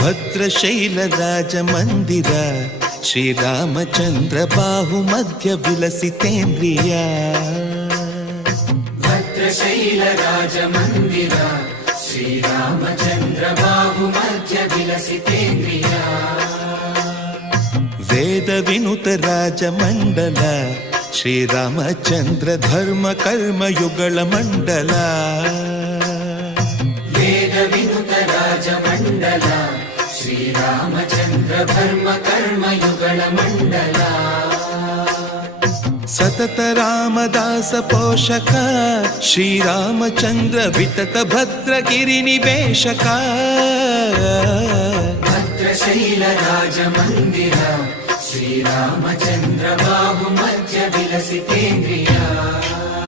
ಭದ್ರಶೈಲ ರಾಜ ಮಂದಿರ ಶ್ರೀರಾಮಚಂದ್ರ ಬಾಹು ಮಧ್ಯ ವಿಲಸಿತೇಂದ್ರಿಯ. ಭದ್ರಶೈಲ ರಾಜ ಮಂದಿರ ಶ್ರೀರಾಮಚಂದ್ರ ಬಾಹು ಮಧ್ಯ ವಿಲಸಿತೇಂದ್ರಿಯ. ವೇದ ವಿನುತ ರಾಜ ಮಂಡಲ ಶ್ರೀರಾಮಚಂದ್ರ ಧರ್ಮ ಕರ್ಮ ಯುಗಳ ಮಂಡಲ. ವೇದ ವಿನುತ ರಾಜ ಮಂಡಲ ಶ್ರೀರಾಮಚಂದ್ರ ಧರ್ಮ ಕರ್ಮ ಯುಗಳ ಮಂಡಲ. ಸತತ ರಾಮದಾಸ ಪೋಷಕ ಶ್ರೀರಾಮಚಂದ್ರ ವಿತತ ಭದ್ರಗಿರಿ ನಿವೇಶಕ. ಭದ್ರಶೈಲ ರಾಜ ಮಂದಿರ ಶ್ರೀರಾಮಚಂದ್ರ ಬಾಹು ಮಧ್ಯ ವಿಲಸಿತೇಂದ್ರಿಯ.